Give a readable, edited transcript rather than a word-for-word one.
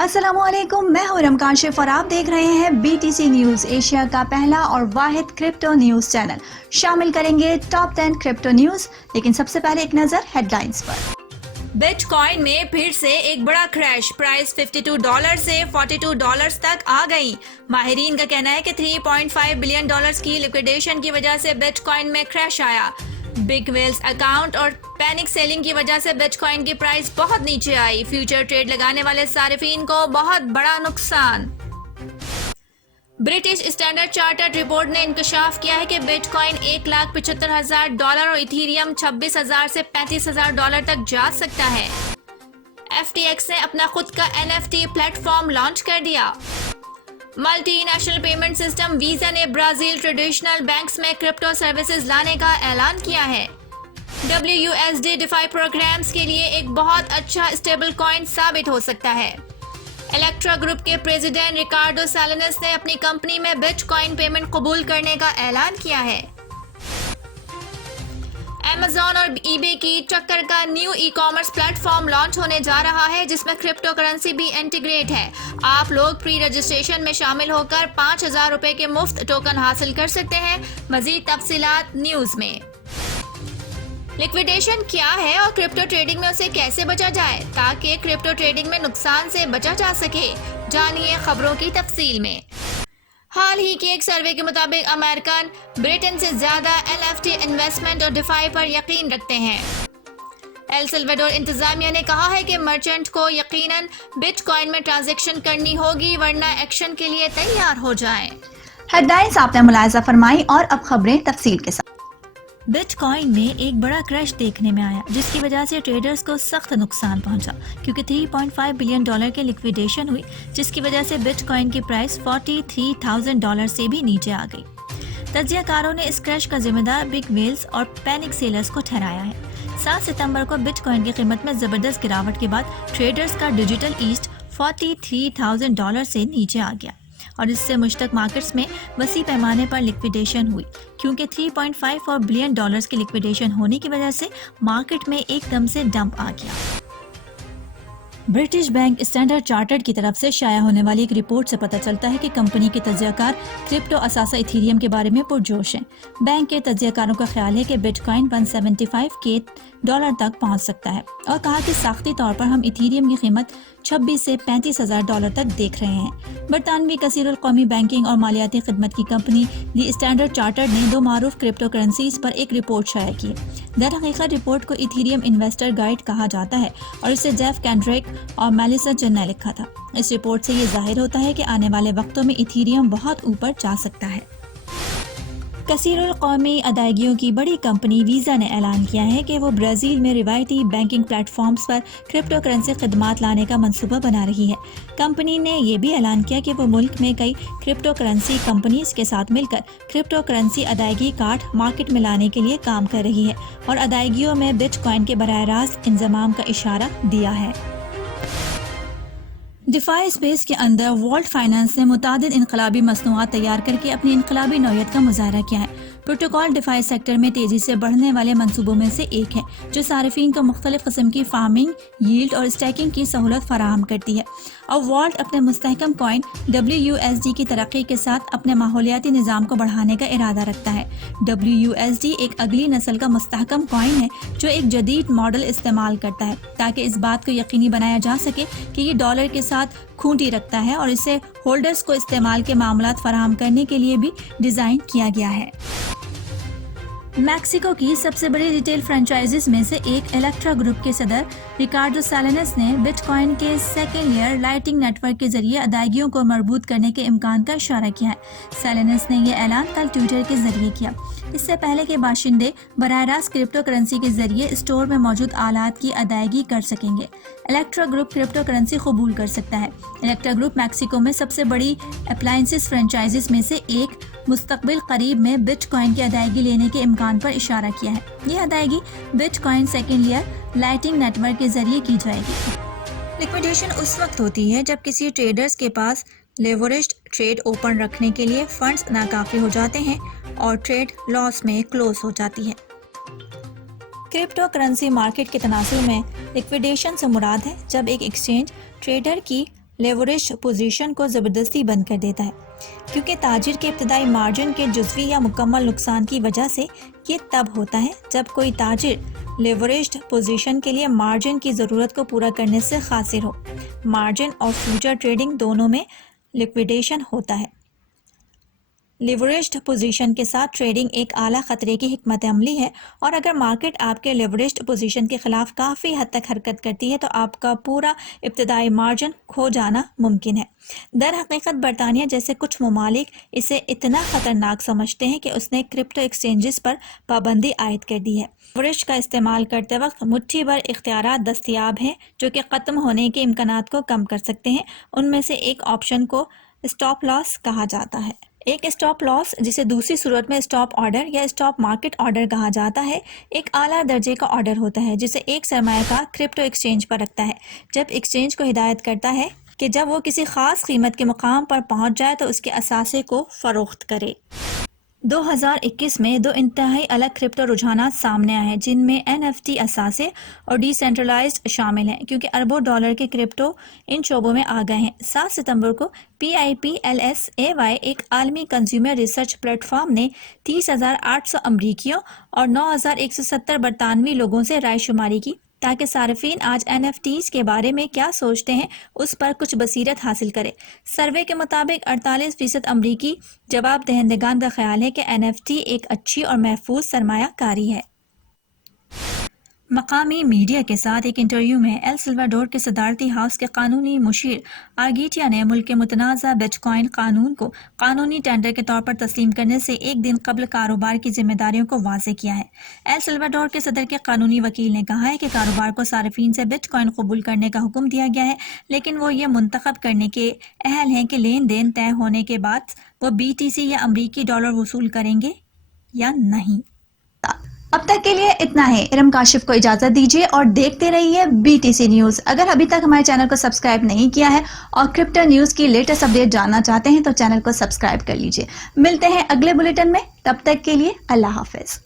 السلام علیکم، میں ہوں رمکان شیف اور آپ دیکھ رہے ہیں BTC نیوز، ایشیا کا پہلا اور واحد کرپٹو نیوز چینل۔ شامل کریں گے ٹاپ 10 کرپٹو نیوز، لیکن سب سے پہلے ایک نظر ہیڈ لائنز پر۔ بٹ کوائن میں پھر سے ایک بڑا کریش، پرائس $52 سے $42 تک آ گئی۔ ماہرین کا کہنا ہے کہ $3.5 بلین کی لیکویڈیشن کی وجہ سے بٹ کوائن میں کریش آیا۔ بگ ویلز اکاؤنٹ اور پینک سیلنگ کی وجہ سے بٹ کوائن کی پرائس بہت نیچے آئی۔ فیوچر ٹریڈ لگانے والے صارفین کو بہت بڑا نقصان۔ برٹش اسٹینڈرڈ چارٹرڈ رپورٹ نے انکشاف کیا ہے کہ بٹ کوائن $1,75,000 اور ایتھیریم $26,000 سے $35,000 تک جا سکتا ہے۔ FTX نے اپنا خود کا NFT پلیٹ فارم لانچ کر دیا۔ Multi national payment system visa نے برازیل ٹریڈیشنل بینکس میں کرپٹو سروسز لانے کا اعلان کیا ہے۔ WUSD ڈیفائی پروگرامز کے لیے ایک بہت اچھا اسٹیبل کوائن ثابت ہو سکتا ہے۔ الیکٹرا گروپ کے پریزیڈنٹ ریکارڈو سالینس نے اپنی کمپنی میں بٹ کوائن پیمنٹ قبول کرنے کا اعلان کیا ہے۔ Amazon اور eBay کی ٹکر کا new e commerce plate form launch ہونے جا رہا ہے، جس میں کرپٹو کرنسی بھی انٹیگریٹ ہے۔ آپ لوگ پری رجسٹریشن میں شامل ہو کر $5,000 کے مفت ٹوکن حاصل کر سکتے ہیں۔ مزید تفصیلات نیوز میں۔ لیکویڈیشن کیا ہے اور کرپٹو ٹریڈنگ میں اسے کیسے بچا جائے تاکہ کرپٹو ٹریڈنگ میں نقصان سے بچا جا سکے، جانیے خبروں کی تفصیل میں۔ حال ہی کی ایک سروے کے مطابق امریکن برٹن سے زیادہ NFT انویسٹمنٹ اور ڈیفائی پر یقین رکھتے ہیں۔ ایل سلواڈور انتظامیہ نے کہا ہے کہ مرچنٹ کو یقیناً بٹ کوائن میں ٹرانزیکشن کرنی ہوگی، ورنہ ایکشن کے لیے تیار ہو جائیں۔ ہیڈ لائنز آپ نے ملاحظہ فرمائی اور اب خبریں تفصیل کے ساتھ۔ بٹ کوائن میں ایک بڑا کریش دیکھنے میں آیا، جس کی وجہ سے ٹریڈرز کو سخت نقصان پہنچا، کیونکہ $3.5 بلین کی لیکویڈیشن ہوئی، جس کی وجہ سے بٹ کوائن کی پرائس $43,000 سے بھی نیچے آ گئی۔ تجزیہ کاروں نے اس کریش کا ذمہ دار بگ ویلز اور پینک سیلرز کو ٹھہرایا ہے۔ 7 ستمبر کو بٹ کوائن کی قیمت میں زبردست گراوٹ کے بعد ٹریڈرز کا ڈیجیٹل ایسٹ $43,000 سے نیچے آ گیا، اور اس سے مشتق مارکیٹس میں وسیع پیمانے پر لیکویڈیشن ہوئی، کیونکہ $3.5 بلین کی لیکویڈیشن ہونے کی وجہ سے مارکیٹ میں ایک دم سے ڈمپ آ گیا۔ برٹش بینک اسٹینڈرڈ چارٹرڈ کی طرف سے شائع ہونے والی ایک رپورٹ سے پتہ چلتا ہے کہ کمپنی کے تجزیہ کار کرپٹو اثاثہ ایتھیریم کے بارے میں پرجوش ہیں۔ بینک کے تجزیہ کاروں کا خیال ہے کہ بٹ کوائن $175,000 تک پہنچ سکتا ہے، اور کہا کہ ساختی طور پر ہم ایتھیریم کی قیمت $26,000 سے $35,000 تک دیکھ رہے ہیں۔ برطانوی کثیر القومی بینکنگ اور مالیاتی خدمت کی کمپنی دی اسٹینڈرڈ چارٹرڈ نے 2 معروف کرپٹو کرنسیز پر ایک رپورٹ شائع کی ہے۔ در حقیقت رپورٹ کو ایتھیریم انویسٹر گائیڈ کہا جاتا ہے، اور اسے جیف کینڈریک اور میلیسا چن نے لکھا تھا۔ اس رپورٹ سے یہ ظاہر ہوتا ہے کہ آنے والے وقتوں میں ایتھیریم بہت اوپر جا سکتا ہے۔ کثیر القومی ادائیگیوں کی بڑی کمپنی ویزا نے اعلان کیا ہے کہ وہ برازیل میں روایتی بینکنگ پلیٹ فارمز پر کرپٹو کرنسی خدمات لانے کا منصوبہ بنا رہی ہے۔ کمپنی نے یہ بھی اعلان کیا کہ وہ ملک میں کئی کرپٹو کرنسی کمپنیز کے ساتھ مل کر کرپٹو کرنسی ادائیگی کارڈ مارکیٹ میں لانے کے لیے کام کر رہی ہے، اور ادائیگیوں میں بٹ کوائن کے براہ راست انضمام کا اشارہ دیا ہے۔ ڈیفائی اسپیس کے اندر والٹ فائنانس نے متعدد انقلابی مصنوعات تیار کر کے اپنی انقلابی نوعیت کا مظاہرہ کیا ہے۔ پروٹوکول ڈیفائی سیکٹر میں تیزی سے بڑھنے والے منصوبوں میں سے ایک ہے، جو صارفین کو مختلف قسم کی فارمنگ، ییلڈ اور اسٹیکنگ کی سہولت فراہم کرتی ہے، اور والٹ اپنے مستحکم کوائن WUSD کی ترقی کے ساتھ اپنے ماحولیاتی نظام کو بڑھانے کا ارادہ رکھتا ہے۔ WUSD ایک اگلی نسل کا مستحکم کوائن ہے جو ایک جدید ماڈل استعمال کرتا ہے تاکہ اس بات کو یقینی بنایا جا سکے کہ یہ ڈالر کے ساتھ کھونٹی رکھتا ہے، اور اسے ہولڈرز کو استعمال کے معاملات فراہم کرنے کے لیے بھی ڈیزائن کیا گیا ہے۔ میکسیکو کی سب سے بڑی ریٹیل فرنچائزز میں سے ایک الیکٹرا گروپ کے صدر ریکارڈو سالینس نے بٹ کوائن کے second layer lightning network کے ذریعے ادائیگیوں کو مربوط کرنے کے امکان کا اشارہ کیا ہے۔ سالینس نے یہ اعلان کل ٹویٹر کے ذریعے کیا، اس سے پہلے کہ باشندے براہ راست کرپٹو کرنسی کے ذریعے اسٹور میں موجود آلات کی ادائیگی کر سکیں گے۔ الیکٹرا گروپ کرپٹو کرنسی قبول کر سکتا ہے۔ الیکٹرا گروپ میکسیکو میں سب سے بڑی اپلائنسز فرنچائزز میں سے ایک مستقبل قریب میں بٹ کوائن کی ادائیگی لینے کے امکان پر اشارہ کیا ہے۔ یہ ادائیگی bitcoin second layer lightning network کے ذریعے کی جائے گی۔ لیکویڈیشن اس وقت ہوتی ہے جب کسی ٹریڈرز کے پاس لیوریجڈ ٹریڈ اوپن رکھنے کے لیے فنڈز ناکافی ہو جاتے ہیں اور ٹریڈ لاس میں کلوز ہو جاتی ہے۔ کرپٹو کرنسی مارکیٹ کے تناظر میں لیکویڈیشن سے مراد ہے جب ایک ایکسچینج ٹریڈر کی لیوریج پوزیشن کو زبردستی بند کر دیتا ہے، کیونکہ تاجر کے ابتدائی مارجن کے جزوی یا مکمل نقصان کی وجہ سے یہ تب ہوتا ہے جب کوئی تاجر لیوریجڈ پوزیشن کے لیے مارجن کی ضرورت کو پورا کرنے سے قاصر ہو۔ مارجن اور فیوچر ٹریڈنگ دونوں میں لیکویڈیشن ہوتا ہے۔ لیوریجڈ پوزیشن کے ساتھ ٹریڈنگ ایک اعلیٰ خطرے کی حکمت عملی ہے، اور اگر مارکیٹ آپ کے لیوریجڈ پوزیشن کے خلاف کافی حد تک حرکت کرتی ہے تو آپ کا پورا ابتدائی مارجن کھو جانا ممکن ہے۔ در حقیقت برطانیہ جیسے کچھ ممالک اسے اتنا خطرناک سمجھتے ہیں کہ اس نے کرپٹو ایکسچینجز پر پابندی عائد کر دی ہے۔ لیوریج کا استعمال کرتے وقت مٹھی بھر اختیارات دستیاب ہیں جو کہ ختم ہونے کے امکانات کو کم کر سکتے ہیں۔ ان میں سے ایک آپشن کو اسٹاپ لاس کہا جاتا ہے۔ ایک اسٹاپ لاس، جسے دوسری صورت میں اسٹاپ آرڈر یا اسٹاپ مارکیٹ آرڈر کہا جاتا ہے، ایک اعلیٰ درجے کا آرڈر ہوتا ہے جسے ایک سرمایہ کار کرپٹو ایکسچینج پر رکھتا ہے، جب ایکسچینج کو ہدایت کرتا ہے کہ جب وہ کسی خاص قیمت کے مقام پر پہنچ جائے تو اس کے اثاثے کو فروخت کرے۔ 2021 میں دو انتہائی الگ کرپٹو رجحانات سامنے آئے ہیں، جن میں NFT اثاثے اور ڈی سینٹرلائزڈ شامل ہیں، کیونکہ اربوں ڈالر کے کرپٹو ان شعبوں میں آ گئے ہیں۔ 7 ستمبر کو PIPLSAY ایک عالمی کنزیومر ریسرچ پلیٹ فارم نے 30,800 امریکیوں اور 9,170 برطانوی لوگوں سے رائے شماری کی تاکہ صارفین آج NFTs کے بارے میں کیا سوچتے ہیں اس پر کچھ بصیرت حاصل کرے۔ سروے کے مطابق 48% امریکی جواب دہندگان کا خیال ہے کہ NFT ایک اچھی اور محفوظ سرمایہ کاری ہے۔ مقامی میڈیا کے ساتھ ایک انٹرویو میں ایل سلواڈور کے صدارتی ہاؤس کے قانونی مشیر آرگیٹیا نے ملک کے متنازع بٹ کوائن قانون کو قانونی ٹینڈر کے طور پر تسلیم کرنے سے ایک دن قبل کاروبار کی ذمہ داریوں کو واضح کیا ہے۔ ایل سلواڈور کے صدر کے قانونی وکیل نے کہا ہے کہ کاروبار کو صارفین سے بٹ کوائن قبول کرنے کا حکم دیا گیا ہے، لیکن وہ یہ منتخب کرنے کے اہل ہیں کہ لین دین طے ہونے کے بعد وہ BTC یا امریکی ڈالر وصول کریں گے یا نہیں۔ اب تک کے لیے اتنا ہے۔ ارم کاشف کو اجازت دیجیے اور دیکھتے رہیے BTC نیوز۔ اگر ابھی تک ہمارے چینل کو سبسکرائب نہیں کیا ہے اور کرپٹو نیوز کی لیٹسٹ اپڈیٹ جاننا چاہتے ہیں تو چینل کو سبسکرائب کر لیجیے۔ ملتے ہیں اگلے بلیٹن میں، تب تک کے لیے اللہ حافظ۔